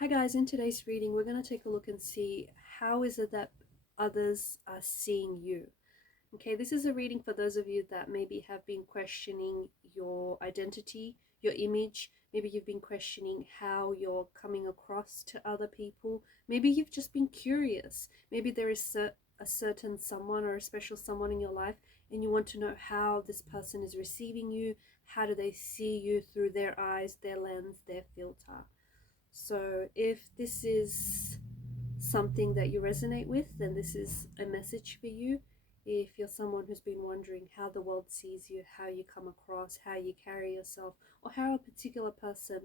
Hi guys, in today's reading we're going to take a look and see how is it that others are seeing you. Okay, this is a reading for those of you that maybe have been questioning your identity, your image. Maybe you've been questioning how you're coming across to other people. Maybe you've just been curious. Maybe there is a certain someone or a special someone in your life and you want to know how this person is receiving you. How do they see you through their eyes, their lens, their filter? So if this is something that you resonate with, then this is a message for you. If you're someone who's been wondering how the world sees you, how you come across, how you carry yourself, or how a particular person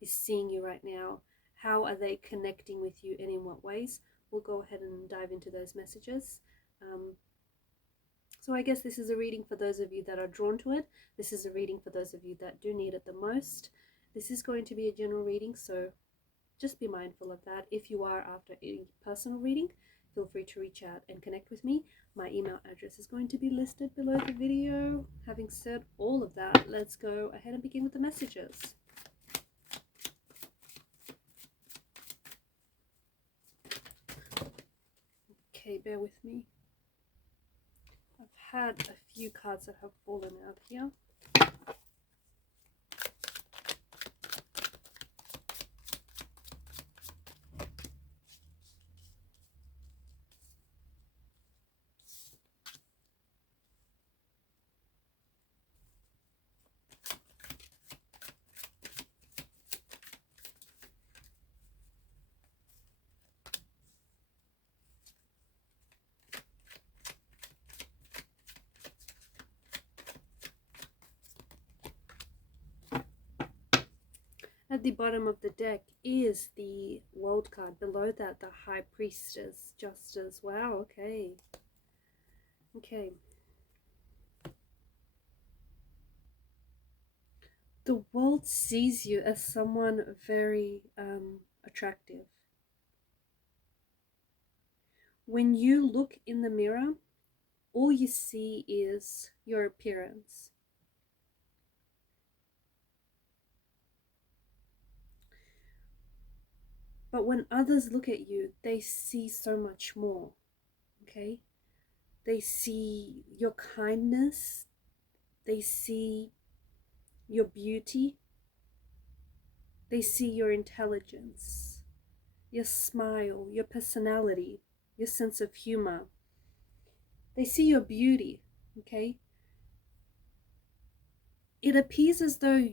is seeing you right now, how are they connecting with you and in what ways, we'll go ahead and dive into those messages. So I guess this is a reading for those of you that are drawn to it. This is a reading for those of you that do need it the most. This is going to be a general reading, so just be mindful of that. If you are after a personal reading, feel free to reach out and connect with me. My email address is going to be listed below the video. Having said all of that, let's go ahead and begin with the messages. Okay, bear with me. I've had a few cards that have fallen out here. At the bottom of the deck is the World card. Below that, the High Priestess, Justice. Wow, okay. Okay. The world sees you as someone very attractive. When you look in the mirror, all you see is your appearance. But when others look at you, they see so much more, okay? They see your kindness, they see your beauty, they see your intelligence, your smile, your personality, your sense of humor. They see your beauty, okay? It appears as though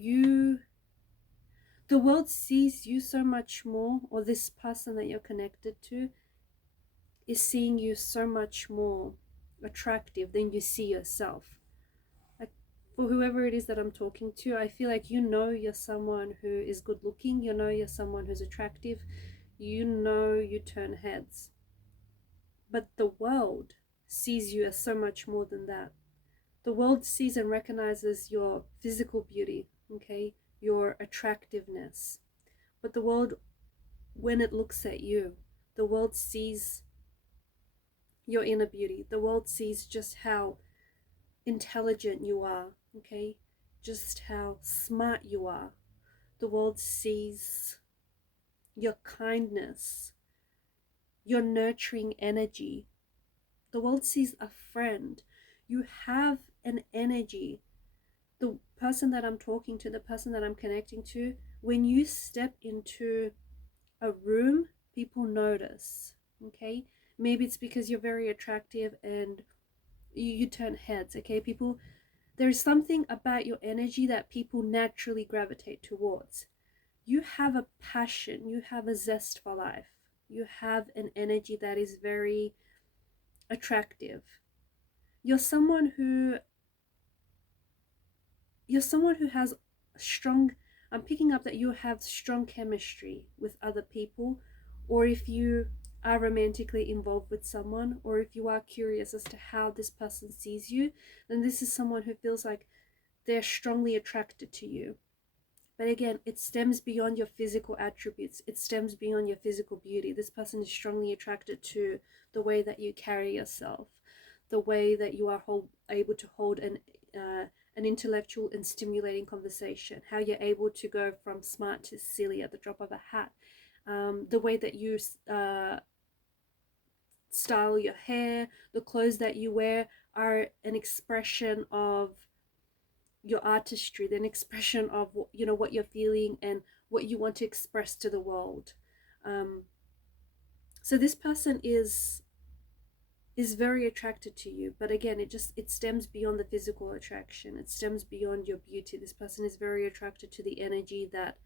the world sees you so much more, or this person that you're connected to is seeing you so much more attractive than you see yourself. Like, for whoever it is that I'm talking to, I feel like you're someone who is good looking, you're someone who's attractive, you turn heads. But the world sees you as so much more than that. The world sees and recognizes your physical beauty, okay, your attractiveness. But the world, when it looks at you, the world sees your inner beauty. The world sees just how intelligent you are, okay, just how smart you are. The world sees your kindness, your nurturing energy. The world sees a friend. You have an energy. The person that I'm talking to, the person that I'm connecting to, when you step into a room, people notice, okay? Maybe it's because you're very attractive and you turn heads, okay? There's something about your energy that people naturally gravitate towards. You have a passion, you have a zest for life, you have an energy that is very attractive. You're someone who has strong, I'm picking up that you have strong chemistry with other people, or if you are romantically involved with someone, or if you are curious as to how this person sees you, then this is someone who feels like they're strongly attracted to you. But again, it stems beyond your physical attributes. It stems beyond your physical beauty. This person is strongly attracted to the way that you carry yourself, the way that you are able to hold an intellectual and stimulating conversation, how you're able to go from smart to silly at the drop of a hat. the way that you style your hair, the clothes that you wear are an expression of your artistry, an expression of what you're feeling and what you want to express to the world. So this person is very attracted to you, but again, it stems beyond the physical attraction. It stems beyond your beauty. This person is very attracted to the energy that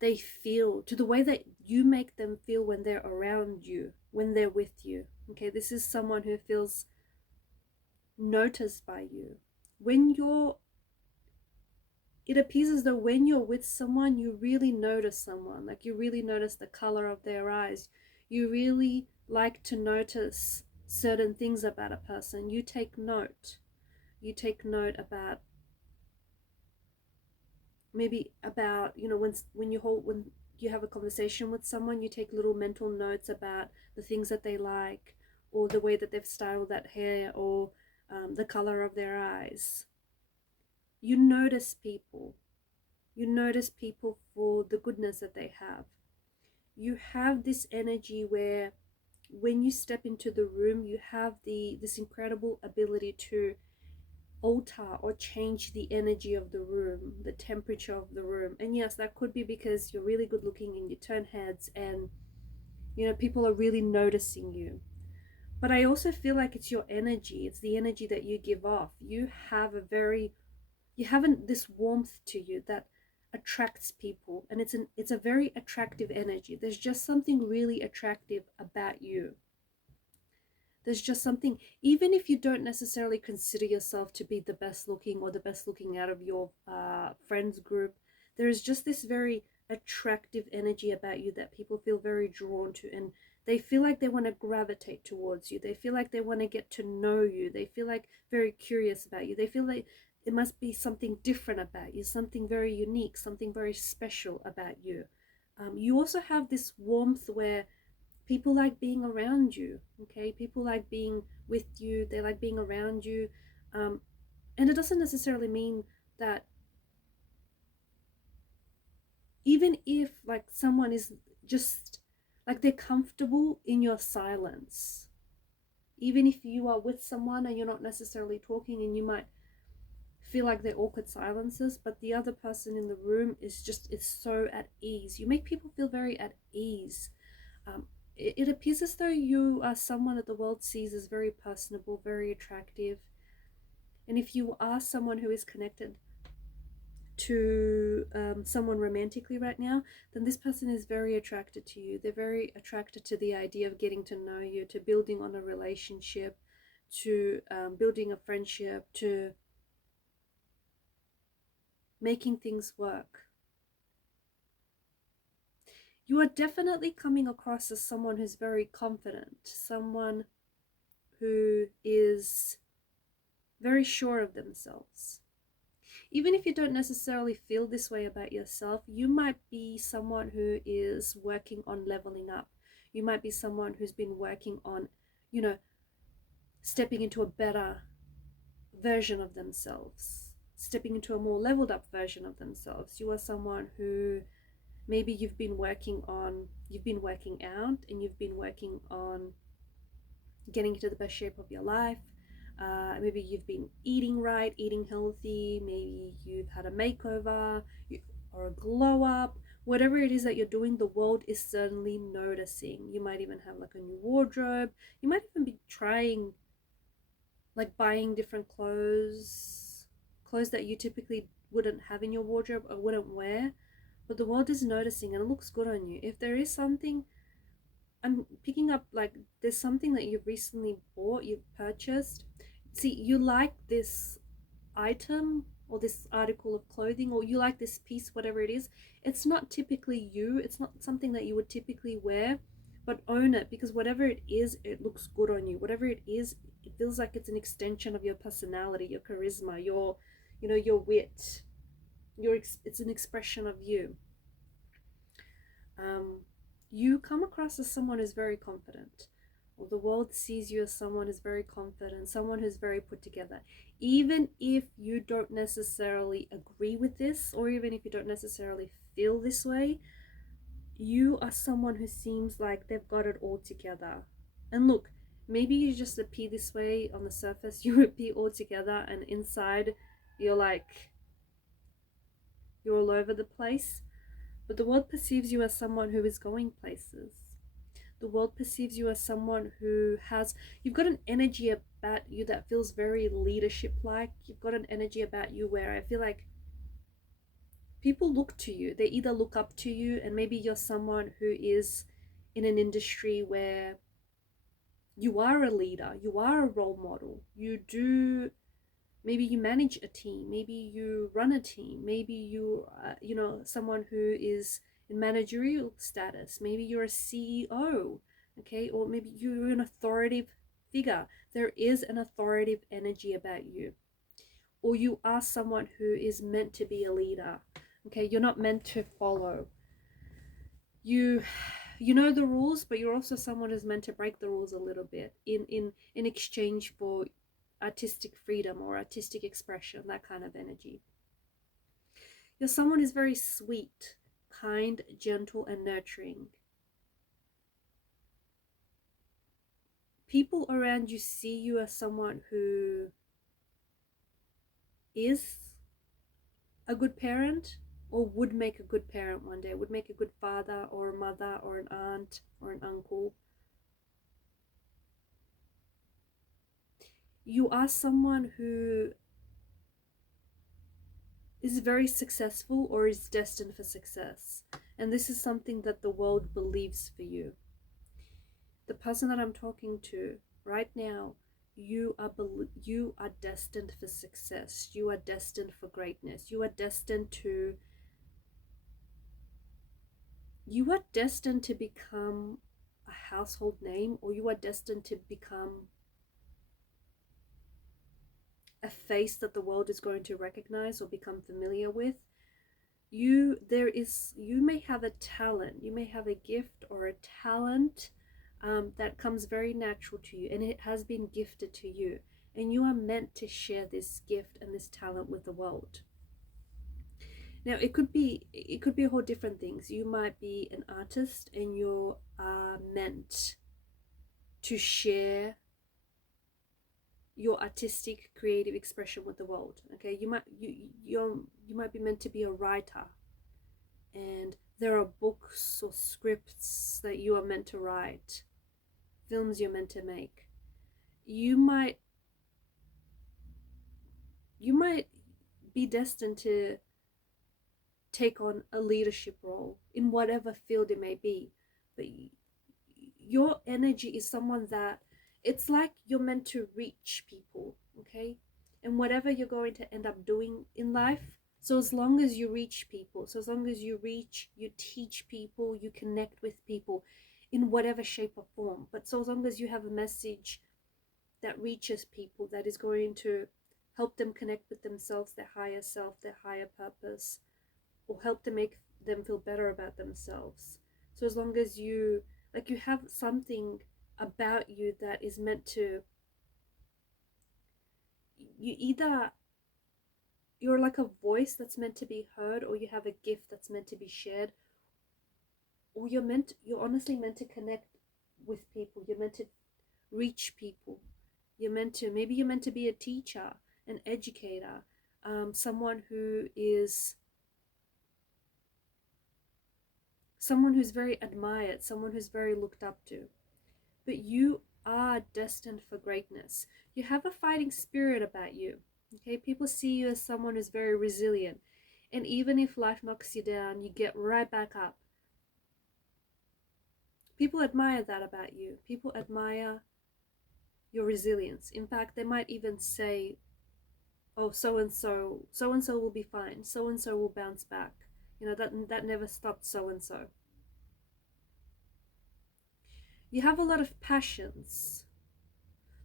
they feel, to the way that you make them feel when they're around you, when they're with you. Okay, this is someone who feels noticed by you. It appears as though when you're with someone, you really notice someone. Like, you really notice the color of their eyes. You really like to notice certain things about a person. You take note. You take note about, maybe about, when you have a conversation with someone, you take little mental notes about the things that they like, or the way that they've styled that hair, or the color of their eyes. You notice people. You notice people for the goodness that they have. You have this energy where when you step into the room, you have this incredible ability to alter or change the energy of the room, the temperature of the room. And yes, that could be because you're really good looking and you turn heads, and people are really noticing you. But I also feel like it's your energy. It's the energy that you give off. You have this warmth to you that attracts people, and it's a very attractive energy. There's just something really attractive about you. There's just something, even if you don't necessarily consider yourself to be the best looking or the best looking out of your friends group, there is just this very attractive energy about you that people feel very drawn to, and they feel like they want to gravitate towards you. They feel like they want to get to know you. They feel like very curious about you. They feel like it must be something different about you, something very unique, something very special about you. You also have this warmth where people like being around you. Okay, people like being with you. They like being around you. And it doesn't necessarily mean that, even if like someone is just like, they're comfortable in your silence, even if you are with someone and you're not necessarily talking, and you might feel like they're awkward silences, but the other person in the room is so at ease. You make people feel very at ease. It appears as though you are someone that the world sees as very personable, very attractive. And if you are someone who is connected to someone romantically right now, then this person is very attracted to you. They're very attracted to the idea of getting to know you, to building on a relationship, to building a friendship, to making things work. You are definitely coming across as someone who's very confident, someone who is very sure of themselves. Even if you don't necessarily feel this way about yourself, you might be someone who is working on leveling up. You might be someone who's been working on, stepping into a better version of themselves, stepping into a more leveled up version of themselves. You are someone who maybe you've been working out, and you've been working on getting into the best shape of your life. Maybe you've been eating right, eating healthy. Maybe you've had a makeover or a glow up. Whatever it is that you're doing, the world is certainly noticing. You might even have like a new wardrobe. You might even be trying, like, buying different clothes that you typically wouldn't have in your wardrobe or wouldn't wear. But the world is noticing, and it looks good on you. If there is something, I'm picking up, like, there's something that you've recently bought, you've purchased. See, you like this item or this article of clothing, or you like this piece, whatever it is. It's not typically you. It's not something that you would typically wear, but own it, because whatever it is, it looks good on you. Whatever it is, it feels like it's an extension of your personality, your charisma, your wit. It's an expression of you. You come across as someone who's very confident, or the world sees you as someone who's very confident, someone who's very put together. Even if you don't necessarily agree with this, or even if you don't necessarily feel this way, You are someone who seems like they've got it all together. And look, maybe you just appear this way on the surface, you appear all together, and inside you're like, you're all over the place. But the world perceives you as someone who is going places. The world perceives you as someone who has, you've got an energy about you that feels very leadership-like. You've got an energy about you where I feel like people look to you. They either look up to you, and maybe you're someone who is in an industry where you are a leader, you are a role model, you do, maybe you manage a team, maybe you run a team, maybe you you know, someone who is in managerial status, maybe you're a CEO, okay, or maybe you're an authoritative figure. There is an authoritative energy about you, or you are someone who is meant to be a leader. Okay, you're not meant to follow. You know the rules, but you're also someone who's meant to break the rules a little bit in exchange for artistic freedom or artistic expression, that kind of energy. You're someone who's very sweet, kind, gentle, and nurturing. People around you see you as someone who is a good parent, or would make a good parent one day, would make a good father or a mother or an aunt or an uncle. You are someone who is very successful or is destined for success. And this is something that the world believes for you. The person that I'm talking to right now, you are destined for success. You are destined for greatness. You are destined to become a household name, or you are destined to become a face that the world is going to recognize or become familiar with. You may have a talent, you may have a gift or a talent that comes very natural to you, and it has been gifted to you, and you are meant to share this gift and this talent with the world. Now it could be a whole different things. You might be an artist and you are meant to share your artistic creative expression with the world. Okay, you might be meant to be a writer, and there are books or scripts that you are meant to write, films you're meant to make. You might be destined to take on a leadership role in whatever field it may be, but your energy is someone that, it's like you're meant to reach people, okay? And whatever you're going to end up doing in life, so as long as you reach people, so as long as you teach people, you connect with people in whatever shape or form, but so as long as you have a message that reaches people, that is going to help them connect with themselves, their higher self, their higher purpose, or help to make them feel better about themselves. So as long as you have something about you that is meant to, you're like a voice that's meant to be heard, or you have a gift that's meant to be shared, or you're honestly meant to connect with people. You're meant to reach people. Maybe you're meant to be a teacher, an educator, someone who's very admired, someone who's very looked up to. But you are destined for greatness. You have a fighting spirit about you. Okay, people see you as someone who's very resilient, and even if life knocks you down, you get right back up. People admire that about you. People admire your resilience. In fact, they might even say, oh, so and so will be fine, so and so will bounce back, you know, that never stopped so and so. You have a lot of passions.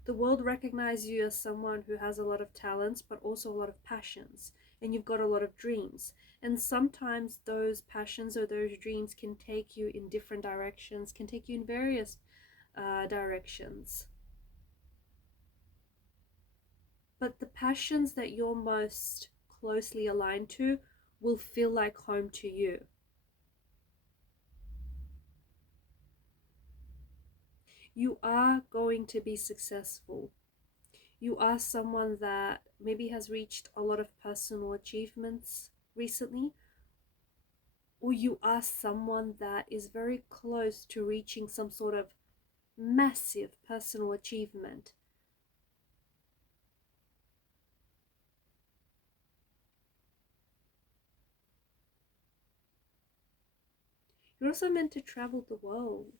The world recognizes you as someone who has a lot of talents, but also a lot of passions, and you've got a lot of dreams. And sometimes those passions or those dreams can take you in different directions, can take you in various directions. But the passions that you're most closely aligned to will feel like home to you. You are going to be successful. You are someone that maybe has reached a lot of personal achievements recently, or you are someone that is very close to reaching some sort of massive personal achievement. You're also meant to travel the world.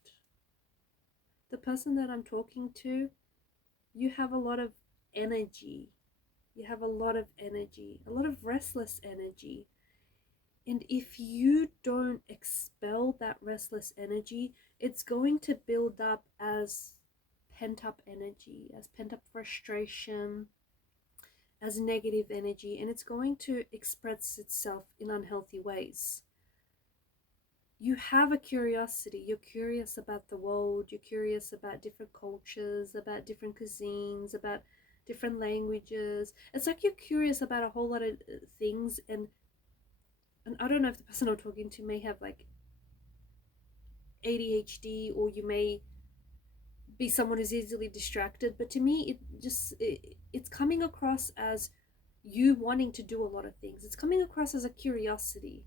The person that I'm talking to, you have a lot of energy. You have a lot of energy, a lot of restless energy. And if you don't expel that restless energy, it's going to build up as pent-up energy, as pent-up frustration, as negative energy, and it's going to express itself in unhealthy ways. You have a curiosity. You're curious about the world. You're curious about different cultures, about different cuisines, about different languages. It's like you're curious about a whole lot of things, and I don't know if the person I'm talking to may have like ADHD, or you may be someone who's easily distracted, but to me it's coming across as you wanting to do a lot of things. It's coming across as a curiosity,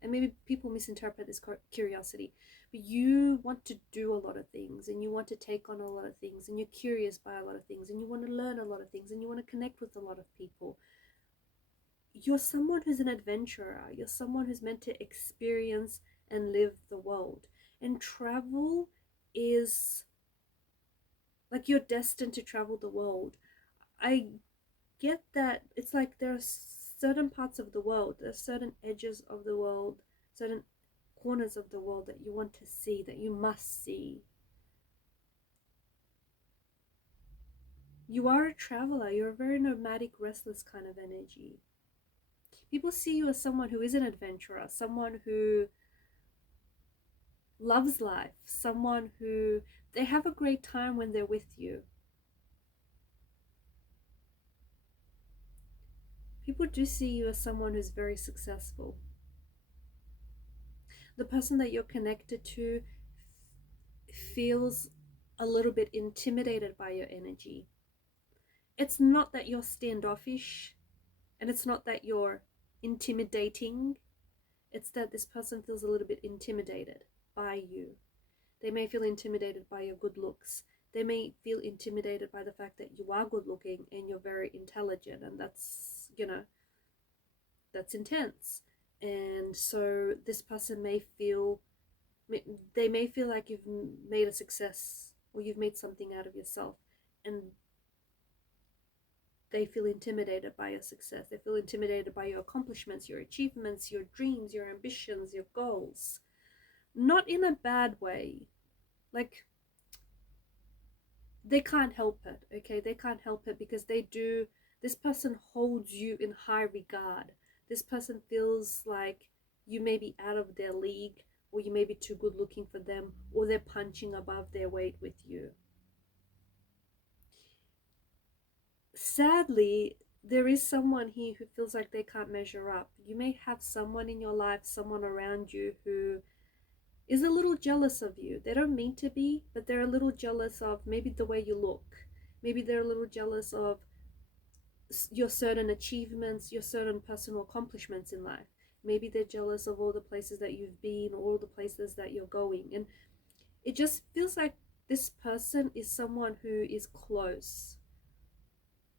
and maybe people misinterpret this curiosity, but you want to do a lot of things, and you want to take on a lot of things, and you're curious by a lot of things, and you want to learn a lot of things, and you want to connect with a lot of people. You're someone who's an adventurer. You're someone who's meant to experience and live the world, and travel is like you're destined to travel the world. I get that. It's like there are certain parts of the world, there are certain edges of the world, certain corners of the world that you want to see, that you must see. You are a traveler. You're a very nomadic, restless kind of energy. People see you as someone who is an adventurer, someone who loves life, someone who they have a great time when they're with you. People do see you as someone who's very successful. The person that you're connected to feels a little bit intimidated by your energy. It's not that you're standoffish, and it's not that you're intimidating. It's that this person feels a little bit intimidated by you. They may feel intimidated by your good looks. They may feel intimidated by the fact that you are good looking and you're very intelligent, and that's, that's intense. And so this person may feel, they may feel like you've made a success, or you've made something out of yourself, and they feel intimidated by your success. They feel intimidated by your accomplishments, your achievements, your dreams, your ambitions, your goals. Not in a bad way. Like, they can't help it, okay? They can't help it because this person holds you in high regard. This person feels like you may be out of their league, or you may be too good looking for them, or they're punching above their weight with you. Sadly, there is someone here who feels like they can't measure up. You may have someone in your life, someone around you who is a little jealous of you. They don't mean to be, but they're a little jealous of maybe the way you look. Maybe they're a little jealous of your certain achievements, your certain personal accomplishments in life. Maybe they're jealous of all the places that you've been, or all the places that you're going. And it just feels like this person is someone who is close.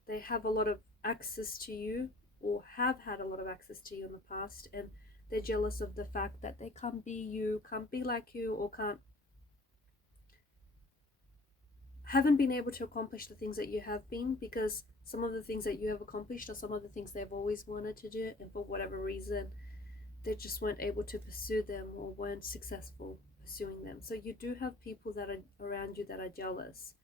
They have a lot of access to you, or have had a lot of access to you in the past, and they're jealous of the fact that they can't be you, can't be like you, or haven't been able to accomplish the things that you have been, because some of the things that you have accomplished are some of the things they've always wanted to do, and for whatever reason they just weren't able to pursue them, or weren't successful pursuing them. So you do have people that are around you that are jealous.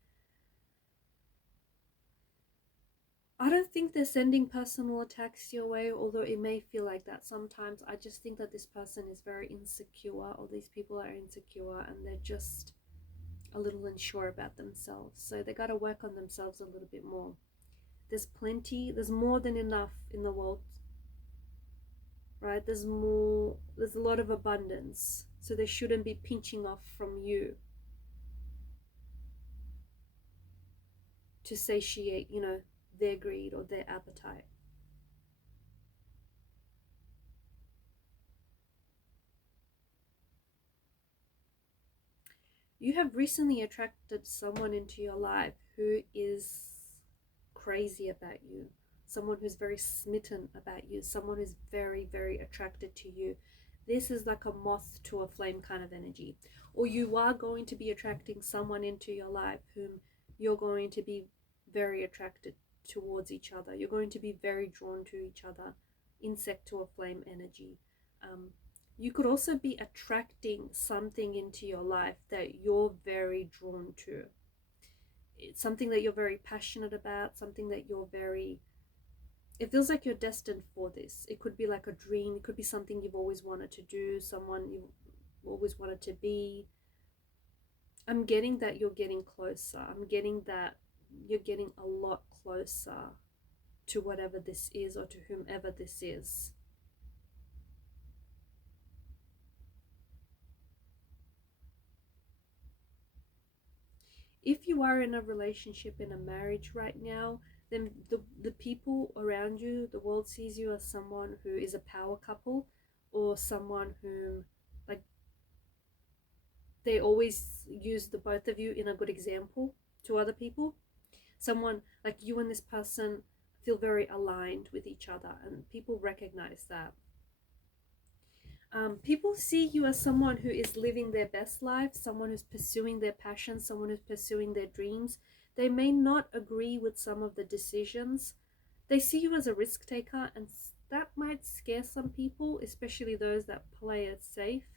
I don't think they're sending personal attacks your way, although it may feel like that sometimes. I just think that this person is very insecure, or these people are insecure, and they're just a little unsure about themselves. So they got to work on themselves a little bit more. There's more than enough in the world, right? There's a lot of abundance. So they shouldn't be pinching off from you. to satiate, you know, their greed or their appetite. You have recently attracted someone into your life who is crazy about you, someone who's very smitten about you, someone who's very, very attracted to you. This is like a moth to a flame kind of energy. Or you are going to be attracting someone into your life whom you're going to be very attracted towards each other. You're going to be very drawn to each other. Insect to a flame energy. You could also be attracting something into your life that you're very drawn to. It's something that you're very passionate about, something that you're very, it feels like you're destined for this. It could be like a dream, it could be something you've always wanted to do, someone you've always wanted to be. I'm getting that you're getting closer. I'm getting that you're getting a lot closer to whatever this is or to whomever this is. If you are in a relationship, in a marriage right now, then the people around you, the world sees you as someone who is a power couple, or someone whom, like, they always use the both of you in a good example to other people. Someone like you and this person feel very aligned with each other, and people recognize that. People see you as someone who is living their best life, someone who's pursuing their passions, someone who's pursuing their dreams. They may not agree with some of the decisions. They see you as a risk taker, and that might scare some people, especially those that play it safe.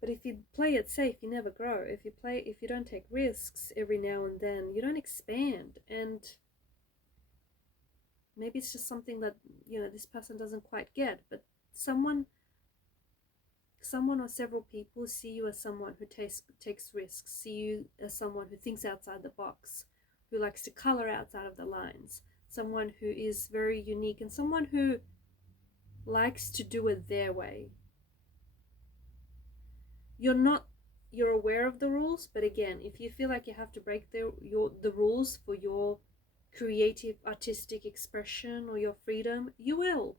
But if you play it safe, you never grow. If you don't take risks every now and then, you don't expand. And maybe it's just something that, you know, this person doesn't quite get, but someone or several people see you as someone who takes risks, see you as someone who thinks outside the box, who likes to color outside of the lines, someone who is very unique, and someone who likes to do it their way. You're aware of the rules, but again, if you feel like you have to break the rules for your creative artistic expression or your freedom, you will.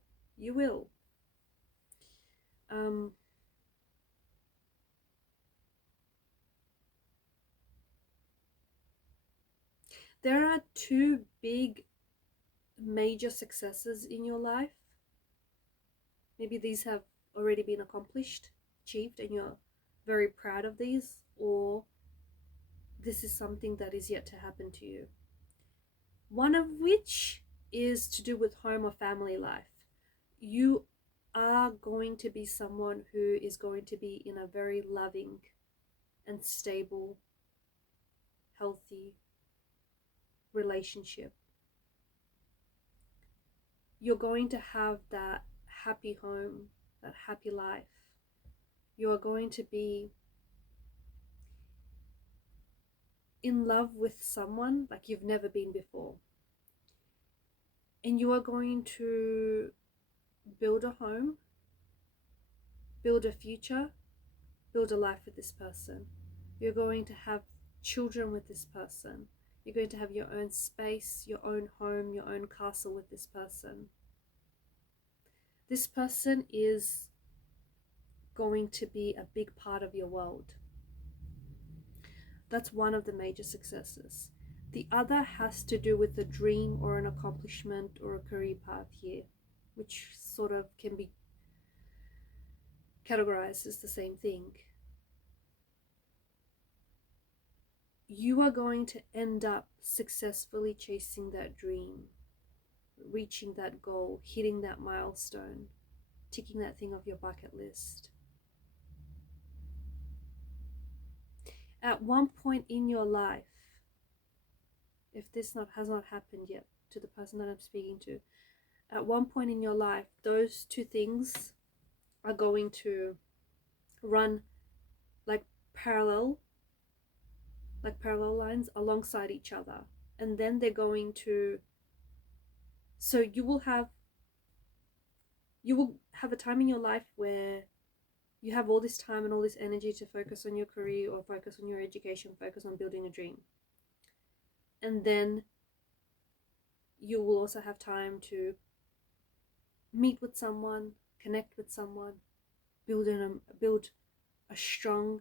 There are two big major successes in your life. Maybe these have already been accomplished, achieved, and you're very proud of these, or this is something that is yet to happen to you. One of which is to do with home or family life. You are going to be someone who is going to be in a very loving and stable, healthy relationship. You're going to have that happy home, that happy life. You are going to be in love with someone like you've never been before. And you are going to build a home, build a future, build a life with this person. You're going to have children with this person. You're going to have your own space, your own home, your own castle with this person. This person is going to be a big part of your world. That's one of the major successes. The other has to do with a dream or an accomplishment or a career path here, which sort of can be categorized as the same thing. You are going to end up successfully chasing that dream, reaching that goal, hitting that milestone, ticking that thing off your bucket list. At one point in your life, if this has not happened yet to the person that I'm speaking to, at one point in your life, those two things are going to run like parallel lines alongside each other. And then they're going to, so you will have a time in your life where you have all this time and all this energy to focus on your career or focus on your education, focus on building a dream. And then you will also have time to meet with someone, connect with someone, build a strong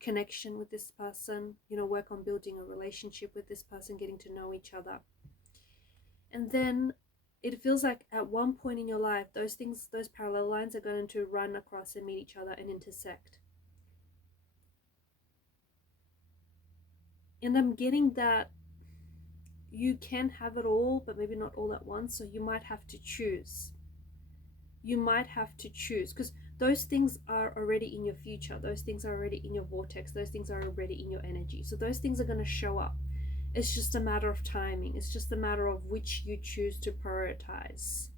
connection with this person, you know, work on building a relationship with this person, getting to know each other. And then it feels like at one point in your life, those parallel lines are going to run across and meet each other and intersect. And I'm getting that you can have it all, but maybe not all at once. So you might have to choose. You might have to choose, because those things are already in your future. Those things are already in your vortex. Those things are already in your energy. So those things are going to show up. It's just a matter of timing. It's just a matter of which you choose to prioritize.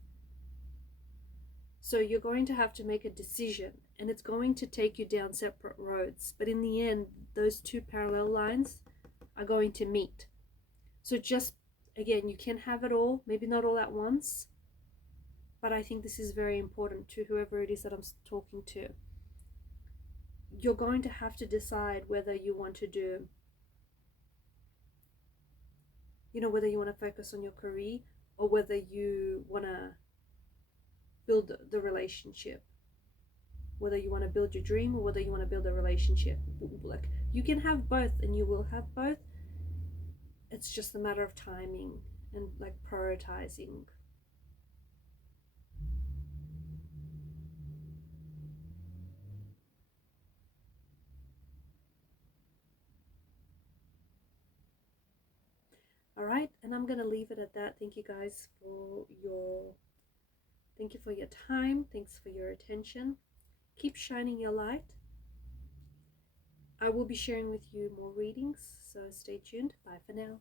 So you're going to have to make a decision, and it's going to take you down separate roads. But in the end, those two parallel lines are going to meet. So just, again, you can have it all, maybe not all at once, but I think this is very important to whoever it is that I'm talking to. You're going to have to decide whether you want to do, you know, whether you want to focus on your career or whether you want to build the relationship, whether you want to build your dream or whether you want to build a relationship. Like, you can have both, and you will have both. It's just a matter of timing and like prioritizing. All right, and I'm gonna leave it at that. Thank you guys for your time. Thanks for your attention. Keep shining your light. I will be sharing with you more readings, so stay tuned. Bye for now.